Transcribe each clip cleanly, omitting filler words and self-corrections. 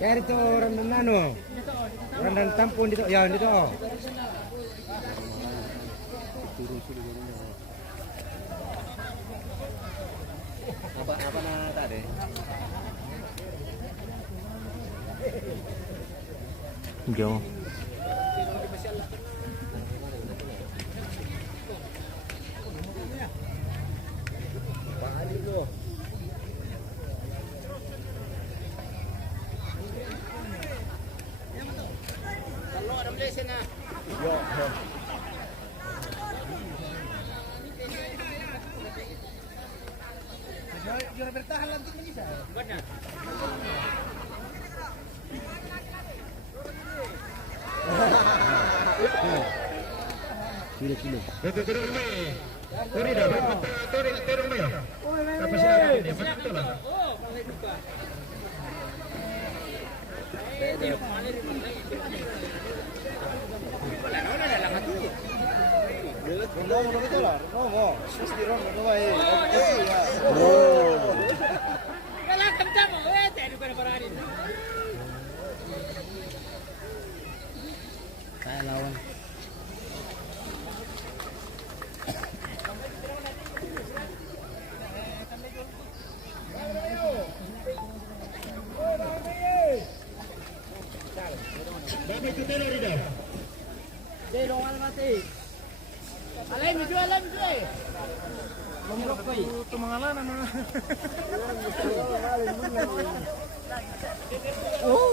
Ya itu orang nano, orang dan tampun itu, ya itu. Apa nak tadi? Jauh. Juara bertahan lanjut bisa. Kilo. Saya lawan.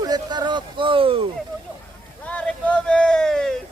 Letak rokok. Lari Gomez.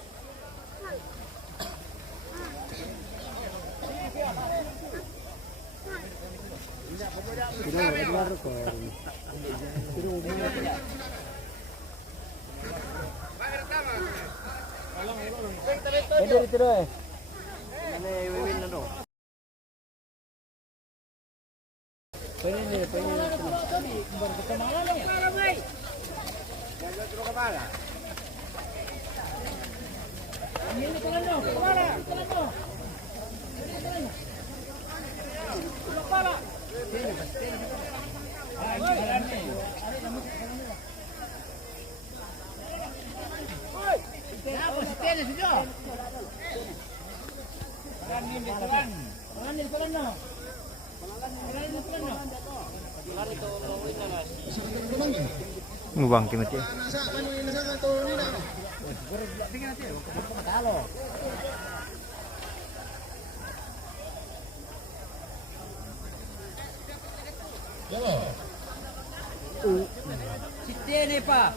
Ngubang kimat ya. Sitene Pak.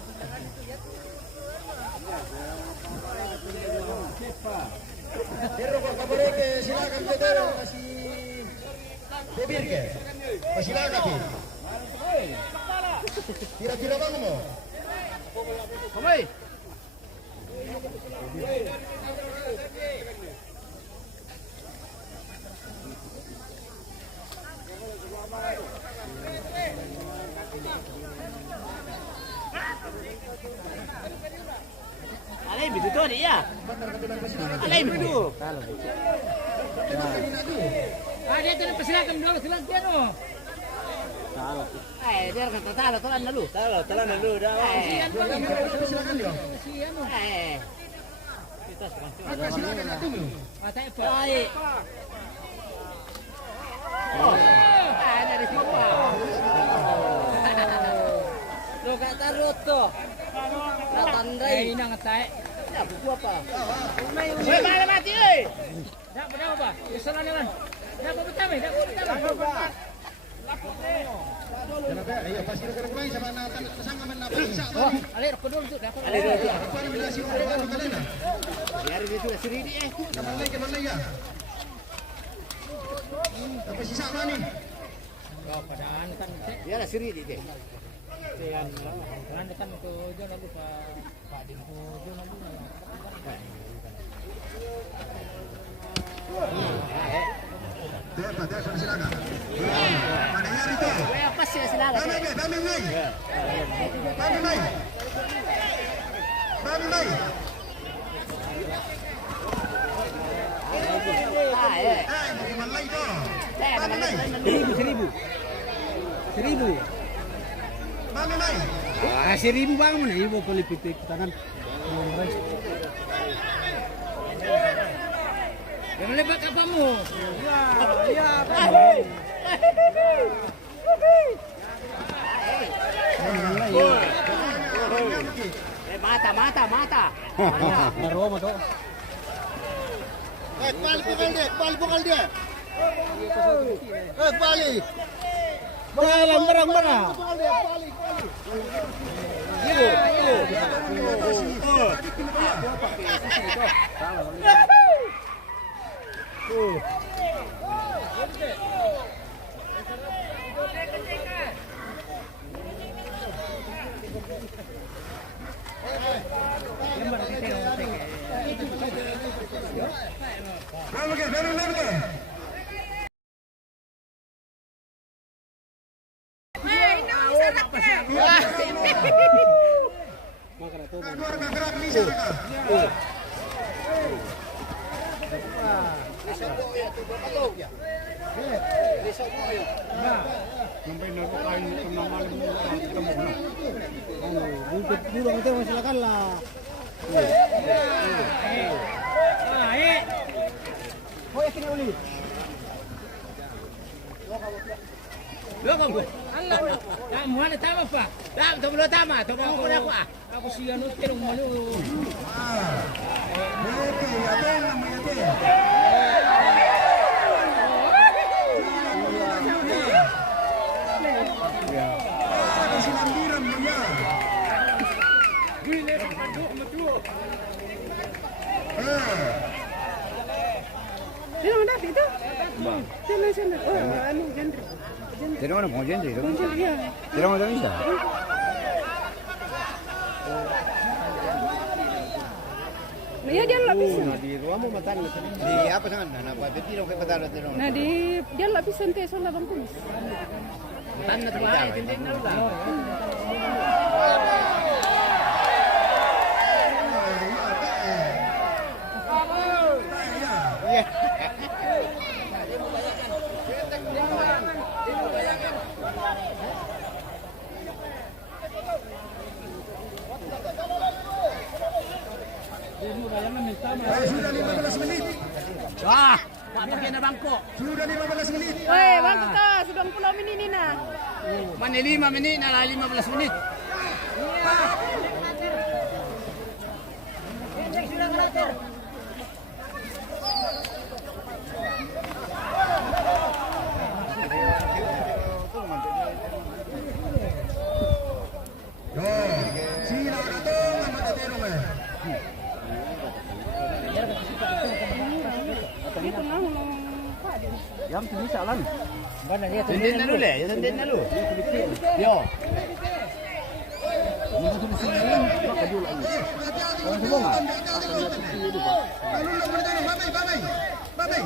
Silakan Pedro masih Debir ke? Silakan. Kira-kira bang mo? Kamay. Alay bidu to dia. Alay bidu. Dia tadi persilakan dulu silakan no. Dia kata talo telan dulu. Telan dulu dah. Silakan dia. Kita silakan atuh. Mata apa? Baik. Dari siapa? Lo kata roto. Tandai ini nang tai. Ya buku apa? Woi, mana mati euy. Dak benar apa? Kesalan jalan. Dak betame, dak betame. Kenapa? Ayo pasti rekan main sama natan tersangka men apa bisa. Oh, alih rokok dulu tuh. Alih dulu. Apa yang bilasi orang kalian? Biar itu seri di Kemana ya? Apa sisa apa nih? Oh, padaan kan. Biar seri di deh. Yang kan ke Jon aku Pak Din Jon aku. Apa sih silakan? Seribu. Ah, 1.000 bang, mana ibu kali pipik tangan. Yang lebat kapamu? Ya, mata. Baru tuh. Pukul dia. Balik. Barang. Aku sih anu terung malu. Tidak mau jadi. Tidak mau jadi. Nah, dia nggak bisa. Di ruang mau makan di apa sangat? Nah, apa beti dong kayak betar betar. Nah, dia nggak bisa ente soalnya bang kumis. Tanda terbaik, tintin dulu lah. Sudah 15 menit. Wah, tak pakai na bangko. Sudah 15 menit. Weh, bang kita sudah 10 menit ini nah. Mana 5 menit, nah 15 menit. Yang tu bisa lan. Mana dia? Tenden dulu le, tenden dulu. Yo. Ini tu mesti ni nak jual lagi. Orang semua mah. Babai.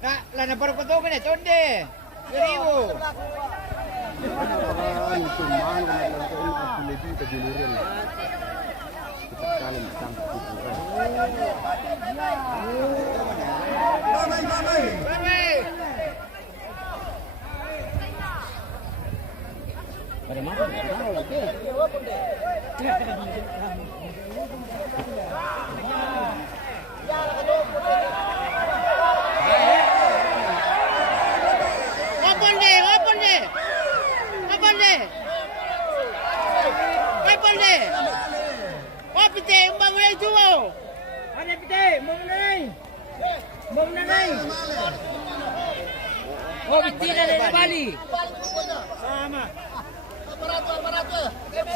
Nak, lah nak baru potong kan conde. Seribu. Itu mana aku lebih terjulurin. Kalian sampai itu. Babai. Pada mana? Tahu lagi. Open deh. Oh, pite, umbang mulai jual. Ada pite, mau naik. Oh, pite dari Bali.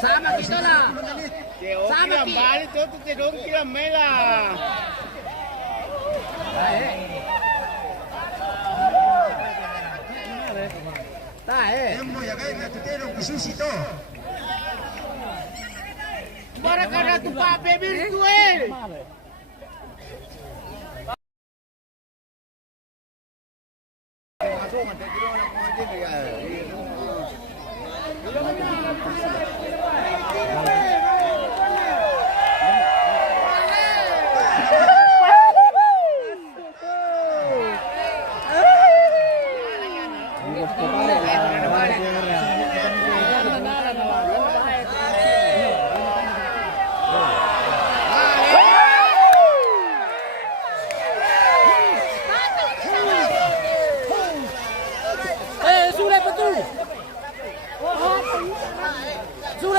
Sama kita lah. Sama kita. Bali tu terong kira mela. Tempo ya kan, tu terong kususi tu. Para kada tu pa bebir tu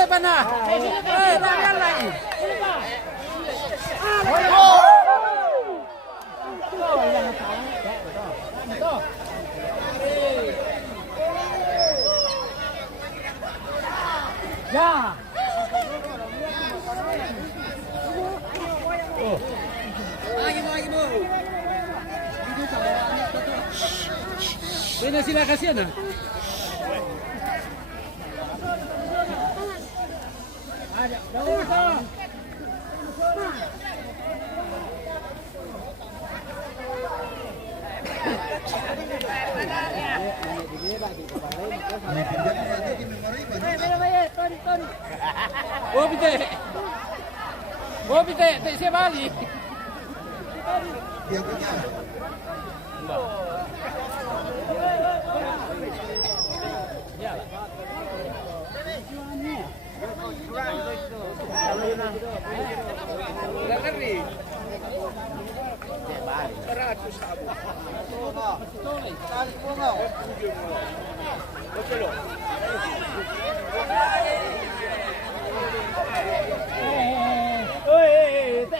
bana. Jangan lagi. Ya. Lagi bu. Ini sila kasih na. Ada. Oh pite, tak siap balik. Dia punya.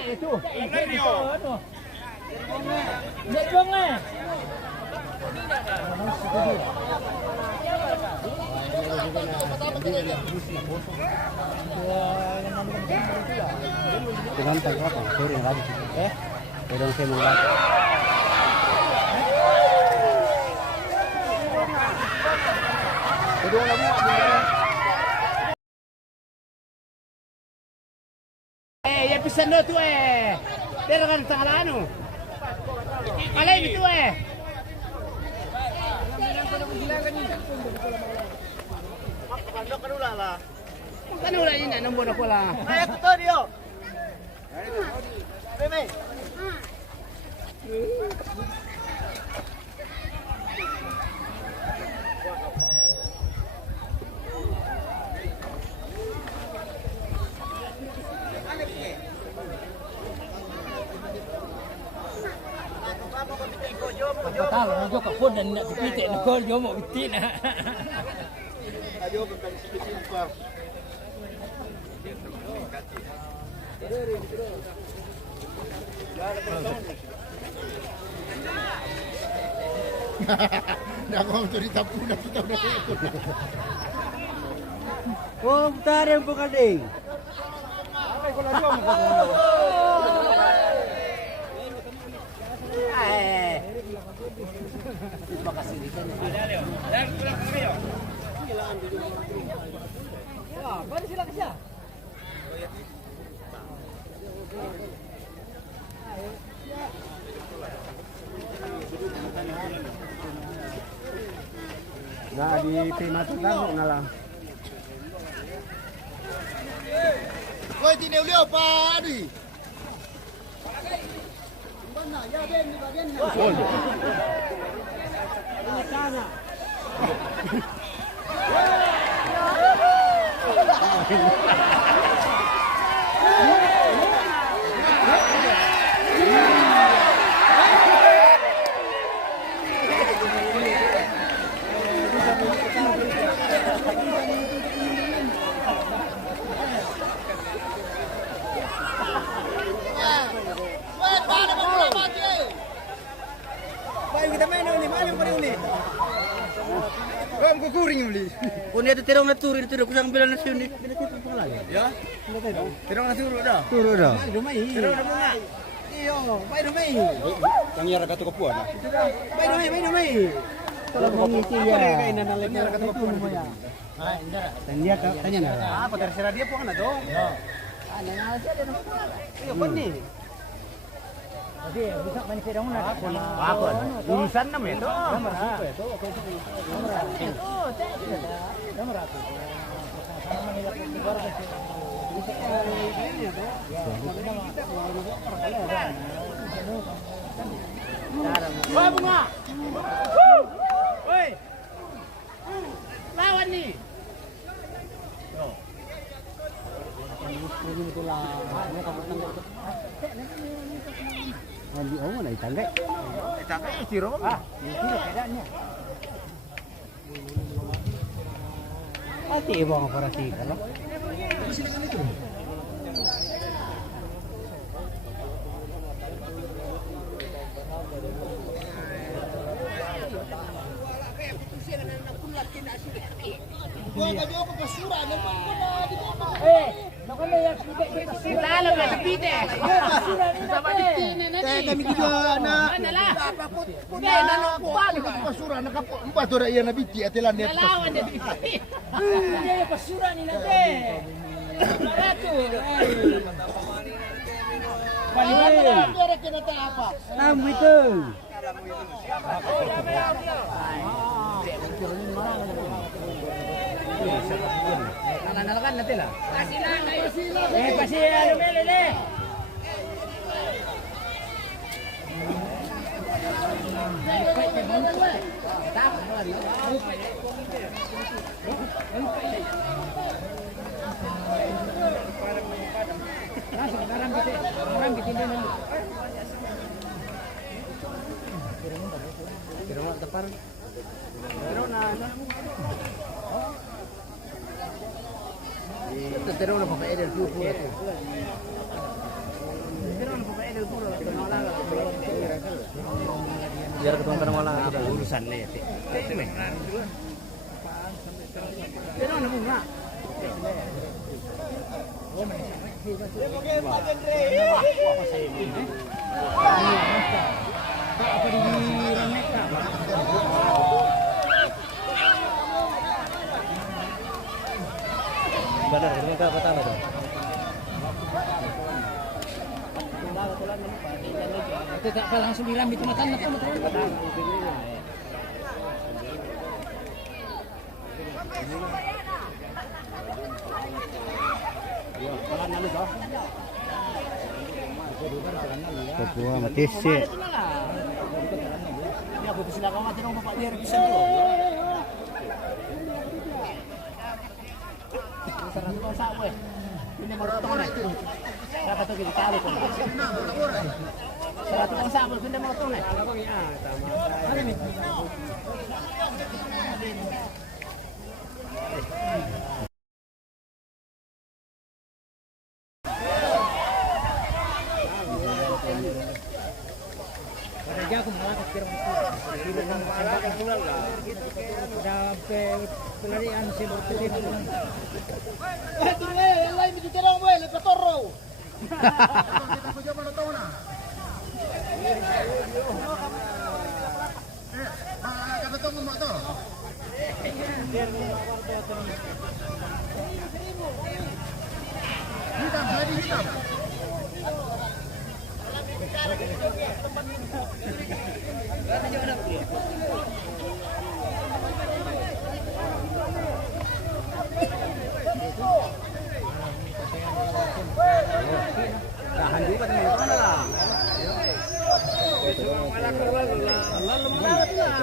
Itu. Dia juang eh. Dengan tak apa, sering lagi. Orang saya mau lagi. Kedua lagi. Ya pisan do tu Dia kan tengah anu. Alai itu Kan ulah ini nombor apa lah. Ayo tu dia. Meme. Tahu nak jauh kapun dan nak pitik nak kau jauh mau pitik nak. Ayo bukan spesial kau. Dah kau cerita pun dah kita udah ikut. Oh, putar yang bukan ding. Terima kasih. Mari silakan saja. Nah di Pematang ngalah. Kau tidak lihat apa ni? Mana ya Ben di bagian ni? Sana. Baik kita main ni, mana yang paling ni? Kau kuring beli. Punya tu terong nak turun itu, kusang bilang nasi ni. Bila kita pulang lagi. Ya. Terong nak turun dah. Turun dah. Rumai. Terong dah bunga. Iyo, baik rumai. Yang nyara kata kepuan. Baik rumai. Kalau mau ngisi ya. Baik nyara kata kepuan ya. Ah, nyara. Dan dia tanya nak. Apa terserah dia pun ada dong. Ya. Ah, nanya aja dia nak. Iyo pun ni. Jadi, bisa main sedang mana? Apa? Urusan nama itu. Nomor itu. Oh, nomor itu. Wah, bunga. Woi. Lawan nih. Di awal nak tanggai. Tanggai siro. Ah, siro keadaannya. Pasti bang operasi kalau. persidangan itu. Kami juga anak. Pasura nak empat orang yang nabi ti atelan dia. Dia pasura ni nanti. Ratu. Itu. Nalakan nanti lah. Kasih anu mele. Terus nak pakai edel dulu. Biar ketemu orang malah ada urusan nih. Benar, kita apa tahu tu? Kita tak langsung bilang itu matan apa betul. Ketua matisi. Ya aku silakan mati dong bapak dia bisa dulu. Sarang kau sawe. Ini mau tong nih. Kata tu kita tahu pun. Sarang kau sawe kita mau tong nih. Ada ni. Kerja aku malah kira sampai pelarian seperti itu. Lain itu terang boleh lepas toro. Aku jawab mana tahu nak? Kata tahu mak tu. Hitam, jadi hitam. Tahan juga teman-teman lah. Lalu banget lah.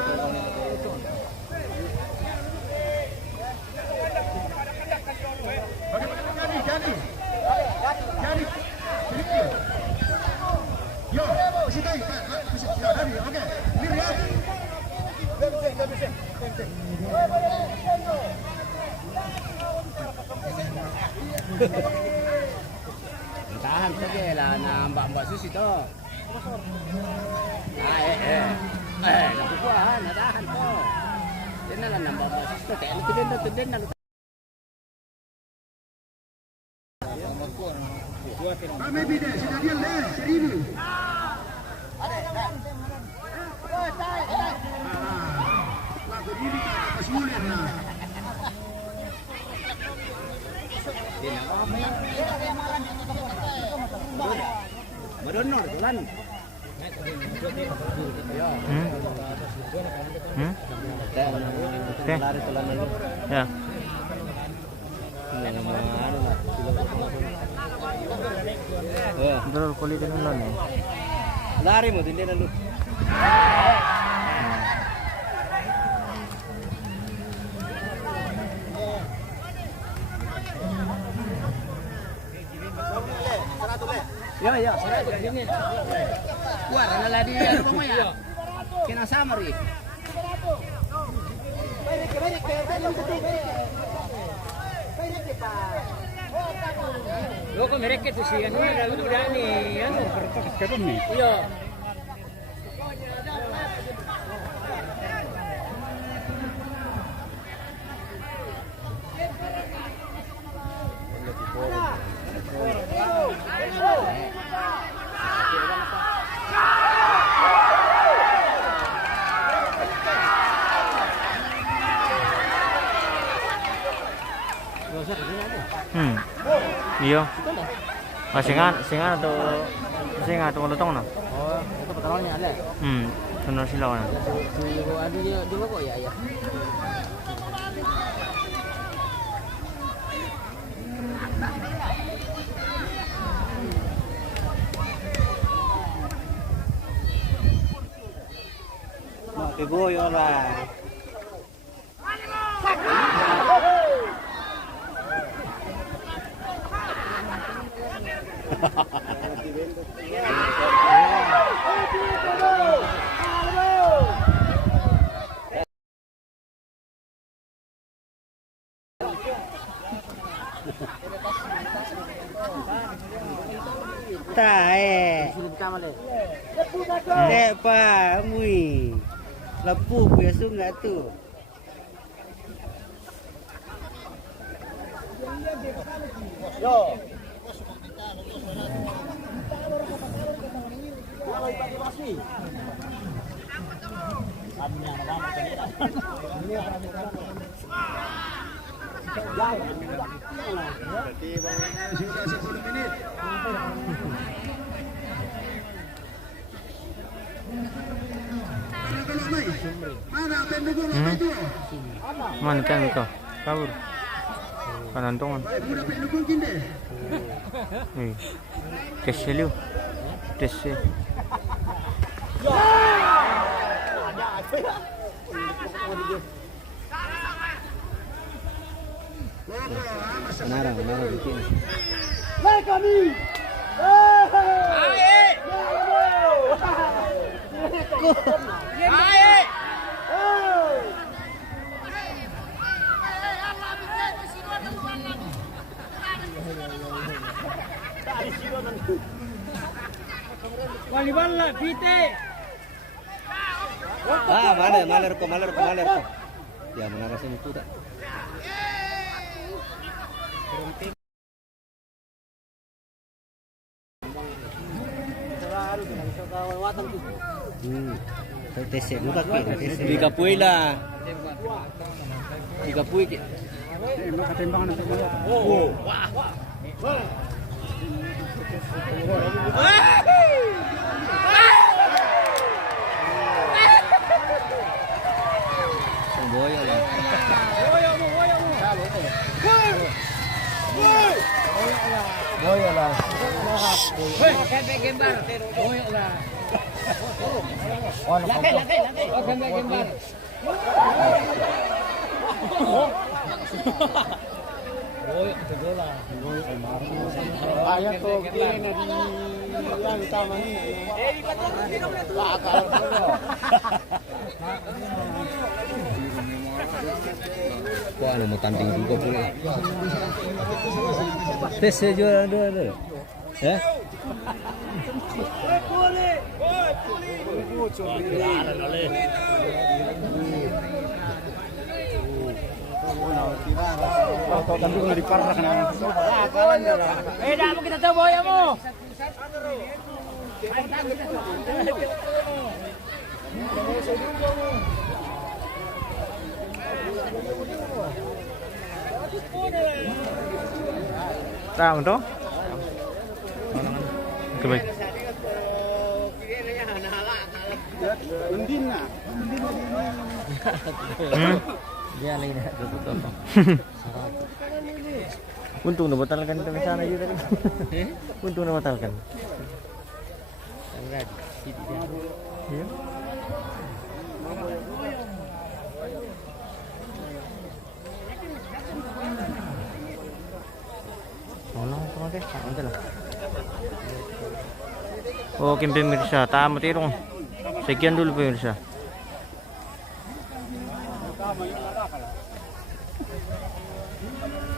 Jadi. Yo, situ. Ya, dari. Okey. Ini lihat. Bisa. Tahan saja lah mbak Susi tu. Nak buat, nak tahan tu. Jangan lah mbak Susi tu. Tenden nak. Kami bida, sudah dia leh, seribu. Pas mulia nak. Madonor tulan. Lari tulan dulu. Ya. Betul kulit dengan lalu. Lari mo din dulu. Ya, saya di sini. Kuat ana ladi ano mo ya. Kinasama ri. Banyak pa. Lo kok mereka tuh sih, anu udah nih, anu. Kerem nih. Iya. Iya. Singan atau lutong no? Oh, itu petrolnya ada. Benar sih lawan. Ada juga kok ya. Keboyo lah. Tae. Lepa mui. Lepu biasa enggak tuh. Yo. Mana kan itu? Kabur. Kanantongan. Keseliu. Tesse. Menarang bikin. Walibala, pite. Maler ko. Ya, menara sini itu tak. Tese juga ke. Tiga pui lah. Ketimbangan untuk oh. Boyo lah. Boyo lah. Laki gembar. Boyo lah. Laki. Gembar. Boyo itu bola. Ayat tuh ini yang utama nih. Wah, anu mau tanding juga boleh. Tes juara dua. Ya? Tapi kalau diparah kena. Dah mau kita coba ya mo. Tahu tu? Kebaik. Dia lagi dah tutup. Untung dah batalkan kita sana je tadi. Untung dah batalkan. Enggak, tidak. Ya. Oke pemirsa, tamat tirong. Sekian dulu pemirsa.